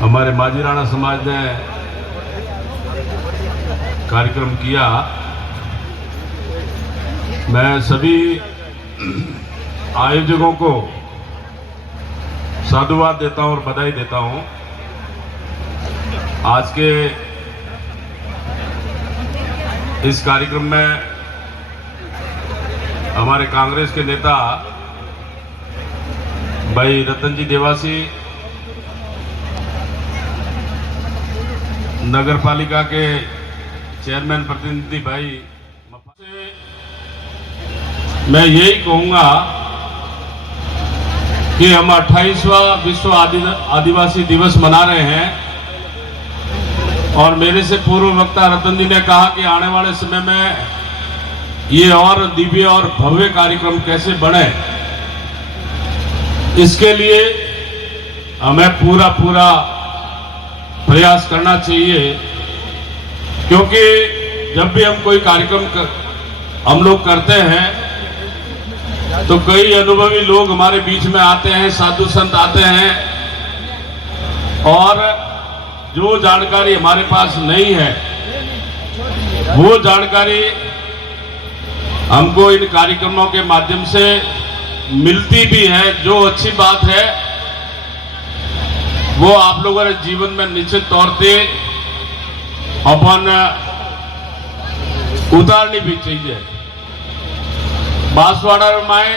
हमारे माजीराणा समाज ने कार्यक्रम किया। मैं सभी आयोजकों को साधुवाद देता हूं और बधाई देता हूं। आज के इस कार्यक्रम में हमारे कांग्रेस के नेता भाई रतन जी देवासी, नगर पालिका के चेयरमैन प्रतिनिधि भाई, मैं यही कहूंगा कि हम 28वां विश्व आदिवासी दिवस मना रहे हैं और मेरे से पूर्व वक्ता रतन जी ने कहा कि आने वाले समय में ये और दिव्य और भव्य कार्यक्रम कैसे बने, इसके लिए हमें पूरा प्रयास करना चाहिए। क्योंकि जब भी हम कोई कार्यक्रम हम लोग करते हैं तो कई अनुभवी लोग हमारे बीच में आते हैं, साधु संत आते हैं, और जो जानकारी हमारे पास नहीं है वो जानकारी हमको इन कार्यक्रमों के माध्यम से मिलती भी है। जो अच्छी बात है वो आप लोगों के जीवन में निश्चित तौर पे अपन उतारनी भी चाहिए। बांसवाड़ा में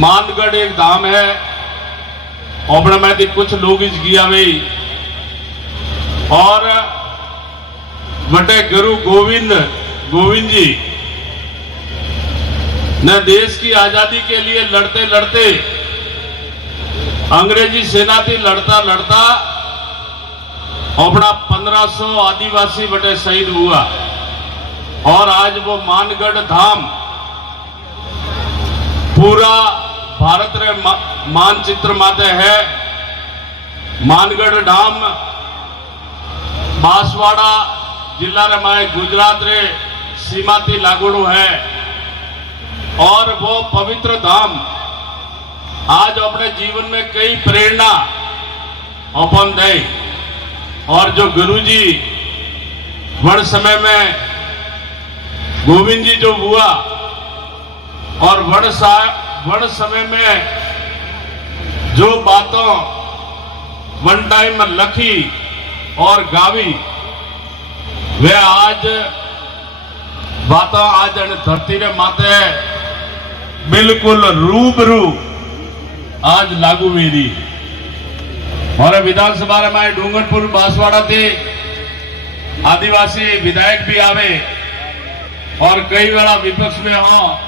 मानगढ़ एक धाम है, अपने में थी कुछ लोग इस गया भाई, और बटे गुरु गोविंद जी ने देश की आजादी के लिए लड़ते लड़ते, अंग्रेजी सेना थी लड़ता अपना 1500 आदिवासी बटे शहीद हुआ, और आज वो मानगढ़ धाम पूरा भारत रे मानचित्र माते है। मानगढ़ धाम बांसवाड़ा जिला रे माए गुजरात रे सीमा थी लागोड़ो है, और वो पवित्र धाम आज अपने जीवन में कई प्रेरणा अपन दे। और जो गुरुजी वर्ण समय में गोविंद जी जो हुआ, और वर्ण समय में जो बातों वन टाइम में लखी और गावी, वे आज बातों आज धरती रे माते बिल्कुल रूबरू आज लागू मेरी। और विधानसभा में डूंगरपुर बांसवाड़ा थे आदिवासी विधायक भी आवे, और कई वेला विपक्ष में हो,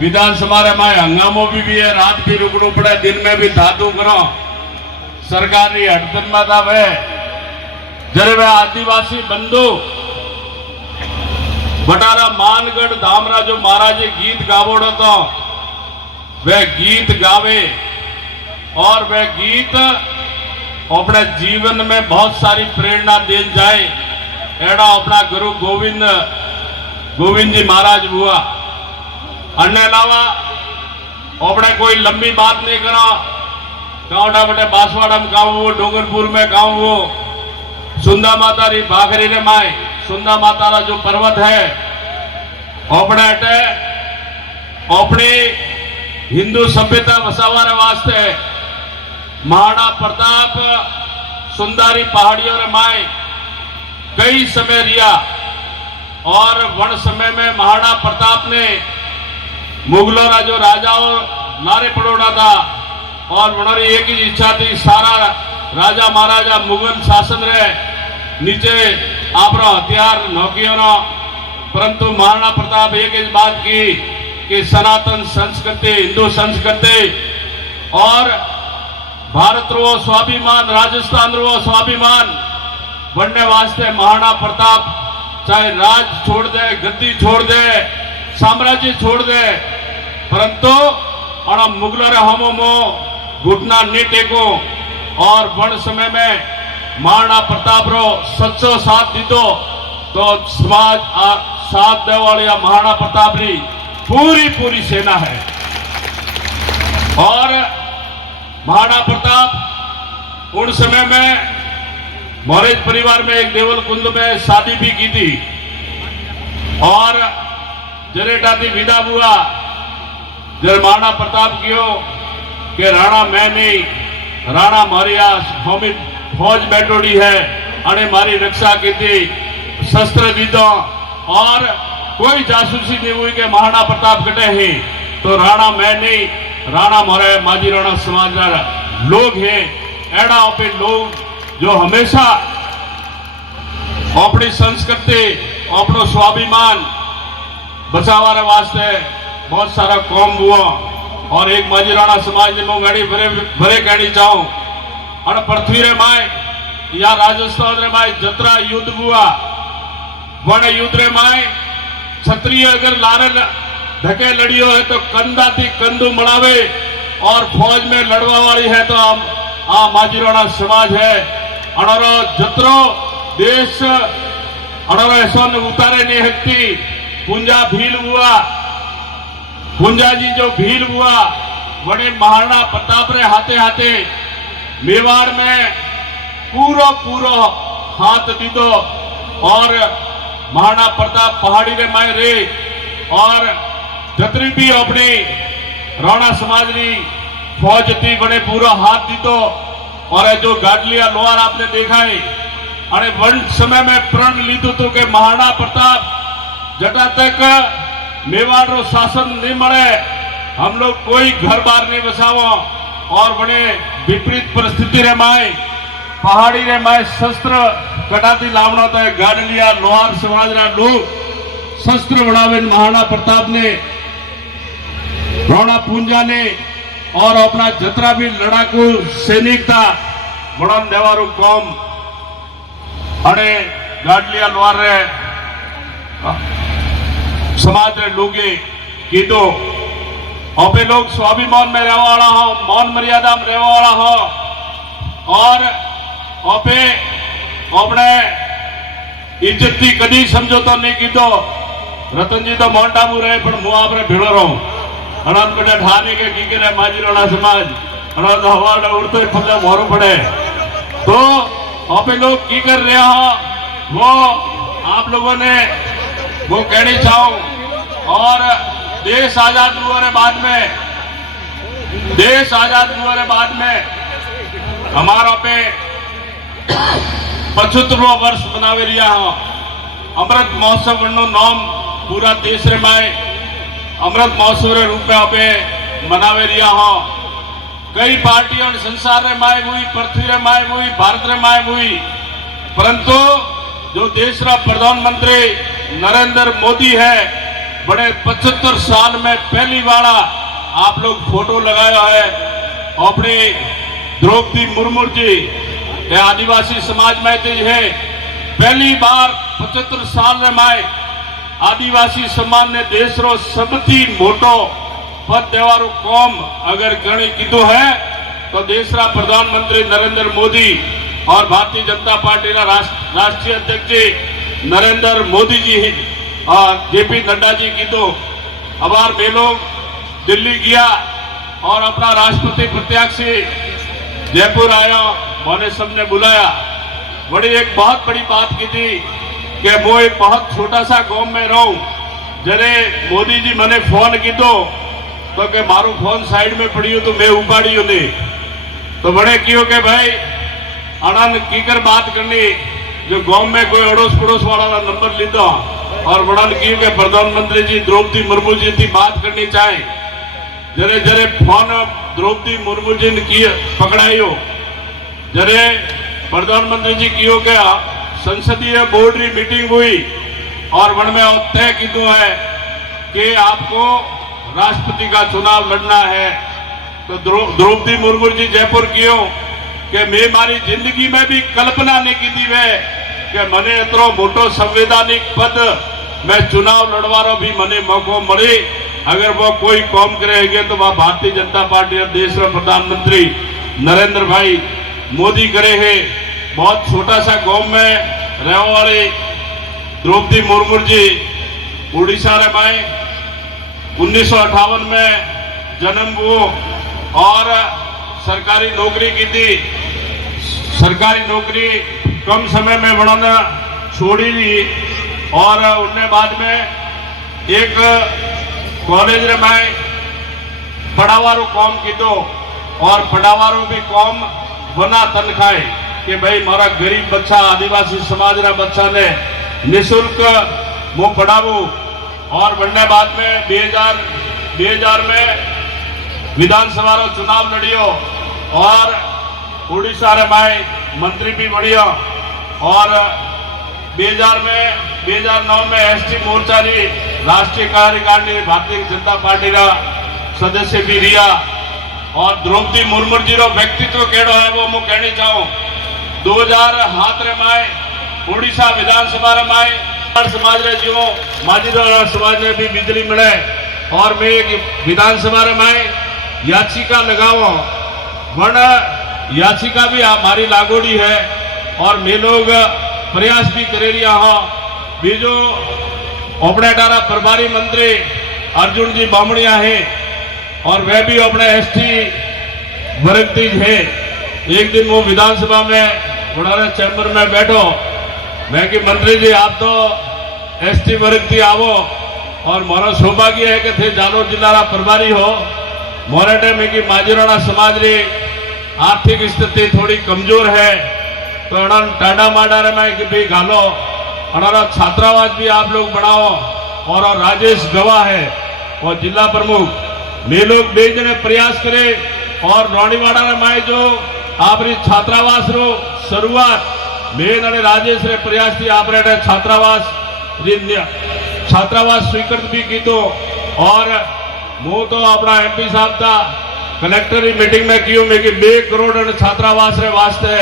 विधानसभा में हंगामो भी है, रात भी रुकना पड़े, दिन में भी धातु करो, सरकार की हड़तन में आवे। जरे वे आदिवासी बंधु बटारा मानगढ़ धामरा जो महाराज गीत गावोड़ो तो वह गीत गावे, और वह गीत अपने जीवन में बहुत सारी प्रेरणा दे जाए। एड़ा अपना गुरु गोविंद जी महाराज हुआ। अन्य अलावा अपने कोई लंबी बात नहीं करा, गाँवडा बटे बांसवाड़ा में गाँव वो, डूंगरपुर में गाँव वो, सुंदा माता री भाखरी रे माए, सुंदा माता रा जो पर्वत है अपने अटे अपनी हिंदू सभ्यता बसावारे वास्ते महाराणा प्रताप सुंदरी पहाड़ियों रे माए कई समय रिया, और वन समय में महाराणा प्रताप ने मुगलों का जो राजाओं नारे पड़ोड़ा था, और वनरी एक ही इच्छा थी सारा राजा महाराजा मुगल शासन रे नीचे आप हथियार नौकियों न, परंतु महाराणा प्रताप एक ही बात की कि सनातन संस्कृति, हिंदू संस्कृति और भारत रो स्वाभिमान, राजस्थान रो स्वाभिमान बनने वास्ते महाराणा प्रताप चाहे राज छोड़ दे, गद्दी छोड़ दे, साम्राज्य छोड़ दे, परंतु मुगलों रे हमो घुटना नहीं टेको। और वन समय में महाराणा प्रताप रो सच्चो साथ दीदो तो समाज साथ दे वाली महाराणा प्रताप री पूरी सेना है। और महाराणा प्रताप उन समय में मौर्य परिवार में एक देवल कुंड में शादी भी की थी और जरेटा थी विदा हुआ जब महाराणा प्रताप कियो कि राणा मैं नहीं राणा मारी आ होमी फौज बैठोड़ी है अने मारी रक्षा की थी शस्त्र दीदो और कोई जासूसी नहीं हुई कि महाराणा प्रताप कटे ही तो राणा मैं नहीं राणा मारे माजी राणा समाज लोग हैं एड़ा पे लोग जो हमेशा अपनी संस्कृति अपनो स्वाभिमान बचावा वास्ते बहुत सारा कौम हुआ और एक माजी राणा समाज ने मैं भरे कहनी चाहूं और पृथ्वी रे माए या राजस्थान रे माए जतरा युद्ध हुआ वन युद्ध रे माए क्षत्रिय अगर लारे धके लड़ियो है तो कंधा थी कंधु मड़ावे और फौज में लड़वा वाली है तो आ माजी राणा समाज है अणरो जतरो देश अणरो ऐसा उतारे नहीं हकती पुंजा भील हुआ पुंजा जी जो भील हुआ बड़े महाराणा प्रताप रे हाथे हाथे मेवाड़ में पूरो पूरो हाथ दीदो और महाराणा प्रताप पहाड़ी रे माए रे और जतरी भी अपनी राणा समाज री फौज थी बड़े पूरा हाथ दीदो और जो गाडलिया लोहार आपने देखा है अरे वन समय में प्रण लीधु तो के महाराणा प्रताप जटा तक मेवाड़ रो शासन नहीं मळे हम लोग कोई घर बार नहीं बसावो और बड़े विपरीत परिस्थिति रे माए पहाड़ी रे माए शस्त्र कटाती लावना तो गाडलिया लोहार समाज रा लोग शस्त्र बढ़ावे महाराणा प्रताप ने राणा पूंजा ने और अपना जतरा भी लड़ाकू सैनिक था बड़ा नेवारू कौम अने गाडलिया लोहार रे समाज रे लोगे कीधो आपे लोग स्वाभिमान में रहने वाला हो मौन मर्यादा में रहने वाला हो और आपे अपने इज्जत की कदी समझौता नहीं कीधो रतन जी तो माउंट आबू रहे पर मुँह आप भेड़ो रहूं अनंत बेटा ठाने के की करे माजी राणा समाज अनंत हवा उड़ते फले मोरू पड़े तो आपे लोग की कर रहे हो वो आप लोगों ने वो कहनी चाहूं और देश आजाद हुआ रे बाद में देश आजाद हुआ रे बाद में हमारा पे 75वां वर्ष मनावे रिया हो अमृत महोत्सव नो नाम पूरा देश रे माए अमृत महोत्सव रे रूप में आपे मनावे रिया हो कई पार्टियों संसार रे माए हुई पृथ्वी रे माए हुई भारत रे माए हुई परंतु जो देश रा प्रधानमंत्री नरेंद्र मोदी है बड़े 75 साल में पहली बार आप लोग फोटो लगाया है अपने द्रौपदी मुर्मू जी आदिवासी समाज में है पहली बार 75 साल में आदिवासी समाज ने देश रो सबथी मोटो पद देवारो कौम अगर गणी कीधो है तो देश रा प्रधानमंत्री नरेंद्र मोदी और भारतीय जनता पार्टी रा राष्ट्रीय अध्यक्ष जी नरेंद्र मोदी जी और जेपी नड्डा जी कीधो अबार वे लोग दिल्ली गया और अपना राष्ट्रपति प्रत्याशी जयपुर आया मैंने सबने बुलाया बड़ी एक बहुत बड़ी बात की थी कि वो एक बहुत छोटा सा गांव में रहूं जरे मोदी जी मैंने फोन कीधो तो के मारू फोन साइड में पड़ी तो मैं उपाड़ी नहीं तो बड़े क्यों के भाई आनंद कीकर बात करनी जो गांव में कोई अड़ोस पड़ोस वाला नंबर लीधो और बड़ा क्यों के प्रधानमंत्री जी द्रौपदी मुर्मू जी थी बात करनी चाहे जरे जरे फोन द्रौपदी मुर्मू जी ने की पकड़ायो जरे प्रधानमंत्री जी की क्या संसदीय बोर्ड की मीटिंग हुई और वन में तय कीधु है कि आपको राष्ट्रपति का चुनाव लड़ना है तो द्रौपदी मुर्मू जी जयपुर क्यों कि मैं मारी जिंदगी में भी कल्पना नहीं की थी वे कि मने इतरो मोटो संवैधानिक पद मैं चुनाव लड़वारो भी मने मौको मिले अगर वो कोई कौम करेंगे तो वह भारतीय जनता पार्टी और देश का प्रधानमंत्री नरेंद्र भाई मोदी करे है बहुत छोटा सा गांव में रहने वाले द्रौपदी मुर्मू जी उड़ीसा रे माए 1958 में जन्म हुओ और सरकारी नौकरी की थी। सरकारी नौकरी कम समय में बनाना छोड़ी दी और उनने बाद में एक कॉलेज रे में पढ़ावारू काम कीधो और पढ़ावारू भी काम बना तनखाए कि भाई मारा गरीब बच्चा आदिवासी समाज रा बच्चा ने निःशुल्क वो पढ़ावू। और बनने बाद में 2000 में विधानसभा रो चुनाव लड़ियो और उड़ीसा रे माई मंत्री भी बढ़िया और 2009 में एसटी मोर्चा री राष्ट्रीय कार्यकारिणी भारतीय जनता पार्टी रा सदस्य भी रिया। और द्रौपदी मुर्मू जी रो व्यक्तित्व केड़ो है वो मैं कहनी चाहूं। 2007 रे माए उड़ीसा विधानसभा रे माए समाज रे जो माजीरा समाज ने भी बिजली मिले और मैं विधानसभा रे माए याचिका लगाओ वन याचिका भी हमारी लागोड़ी है और मैं लोग प्रयास भी करे रिया हो। बीजो अपने डारा प्रभारी मंत्री अर्जुन जी बामणिया है और वह भी अपने एसटी वर्गती है। एक दिन वो विधानसभा में बड़ा चैम्बर में बैठो, मैं कि मंत्री जी आप तो एसटी वर्गती आवो और मारो सौभाग्य है कि थे जालोर जिला रा प्रभारी हो। मोरे टाइम में कि माजीराणा समाज री आर्थिक स्थिति थोड़ी कमजोर है तो अड़न टाडा माडा में कि भाई घालो अनारा छात्रावास भी आप लोग बनाओ। और राजेश गवाह है और जिला प्रमुख वे लोग बे जने प्रयास करे और रोणीवाड़ा में जो आपरी छात्रावास रो शुरुआत मेन और राजेश रे प्रयास थी आप छात्रावास स्वीकृत भी की तो। और मु तो अपना एमपी साहब था कलेक्टर की मीटिंग में क्यों में कि 2 करोड़ छात्रावास रे वास्ते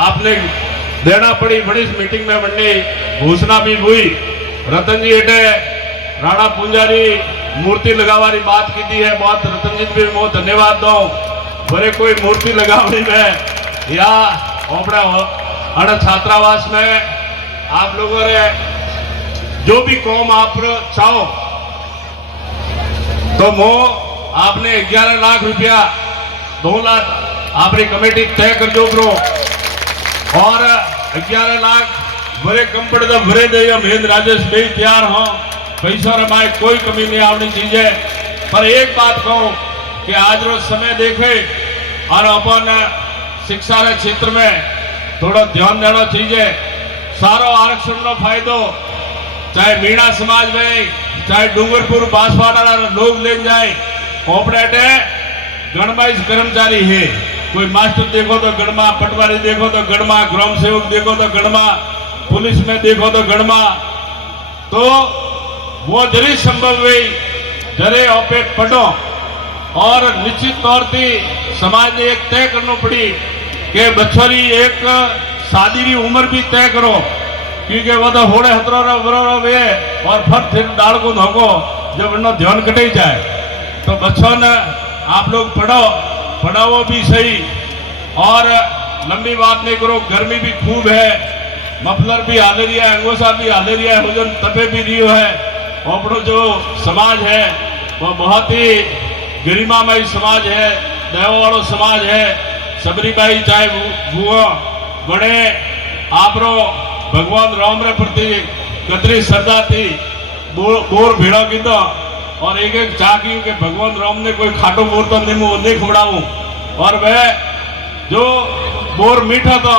आपने देना पड़ी। बड़ी मीटिंग में बनने घोषणा भी हुई। रतन जी एटे राणा पुंजारी मूर्ति लगावारी बात की थी है। बहुत रतन जी भी मैं धन्यवाद दो। बड़े कोई मूर्ति लगावनी में या अपना छात्रावास में आप लोगों ने जो भी कौम आप चाहो तो वो आपने 11 लाख रुपया 2 लाख आपकी कमेटी तय कर दो करो और 11 लाख बड़े कम पड़े तो भरे दे। महेंद्र राजेश भाई तैयार हो, पैसा रमाए कोई कमी नहीं आवनी चाहिए। पर एक बात कहूं कि आज रोज समय देखे और अपन शिक्षा के क्षेत्र में थोड़ा ध्यान देना चाहिए। सारो आरक्षण नो फायदो चाहे मीणा समाज में चाहे डूंगरपुर बांसवाड़ा लोग ले जाए। ऑपरेटे गणमाइज कर्मचारी है, कोई मास्टर देखो तो गणमा, पटवारी देखो तो गणमा, ग्राम सेवक देखो तो गणमा, पुलिस में देखो तो गणमा। तो वो जरी संभव हुई जरे ऑपरेट पढ़ो और निश्चित तौर से समाज ने एक तय करना पड़ी कि बच्चों की एक शादी की उम्र भी तय करो क्योंकि वो तो होड़े हतरो वे और फिर डाल को धोको जब उन्होंने ध्यान कटे जाए। तो बच्चों ने आप लोग पढ़ाओ भी सही और लंबी बात नहीं करो। गर्मी भी खूब है, मफलर भी हाले रिया है, अंगोसा भी हाले रिया है, हुजन तपे भी रियो है। अपनो जो समाज है वो बहुत ही गरिमामय समाज है, दया वालो समाज है। सबरीबाई चाहे बुआ बड़े आपरो भगवान राम रे प्रति कतरी श्रद्धा थी, बोर भीड़ा कीधो और एक चाकी के भगवान राम ने कोई खाटो बोर तो नहीं खवड़ाऊं। और वह जो बोर मीठा था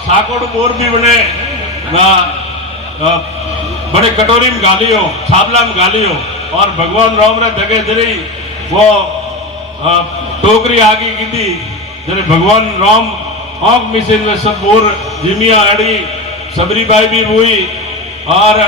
साकोड़ बोर भी बने बड़े कटोरी में गालियो, छाबला में गालियो और भगवान राम रे दगे जरी वो टोकरी आगे की थी जरे भगवान राम आंख मिसिन में सब बोर जिमिया अड़ी सबरी बाई भी हुई और